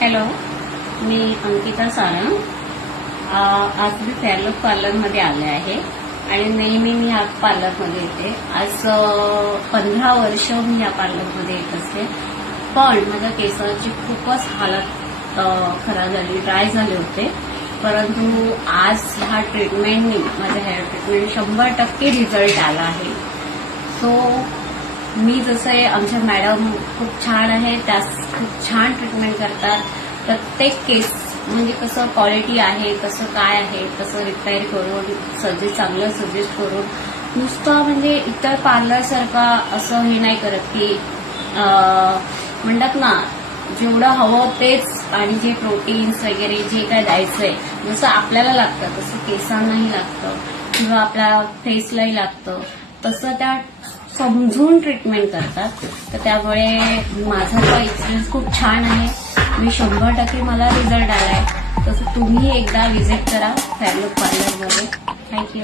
Hello, मी अंकिता सारंग. आज मी फेअरलुक पार्लरमध्ये आले आहे आणि नेहमी मी या पार्लरमध्ये येते. आज 15 वर्ष मी या पार्लरमध्ये येत असते. पण माझ्या केसाची खूपच हालत खराब झाली, ड्राय झाले होते. परंतु आज ह्या ट्रीटमेंटनी माझ्या हेअर ट्रीटमेंट 100% रिझल्ट आला आहे. सो मी जसं आमच्या मॅडम खूप छान आहे, त्या खूप छान ट्रीटमेंट करतात. प्रत्येक केस म्हणजे कसं क्वालिटी आहे, कसं काय आहे, कसं रिपेअर करून चांगलं सजेस्ट करून नुसतं म्हणजे इतर पार्लरसारखा असं हे नाही करत की म्हणतात ना जेवढं हवं तेच, आणि जे प्रोटीन्स वगैरे जे काय द्यायचंय जसं आपल्याला लागतं तसं केसांनाही लागतं किंवा आपल्या फेसलाही लागतं तसं त्या समजून ट्रीटमेंट करतात. तर त्यामुळे माझा तो एक्सपिरियन्स खूप छान आहे. मी 100% मला रिझल्ट आलाय. तसं तुम्ही एकदा व्हिजिट करा फेअरलुक पार्लरमध्ये. थँक्यू.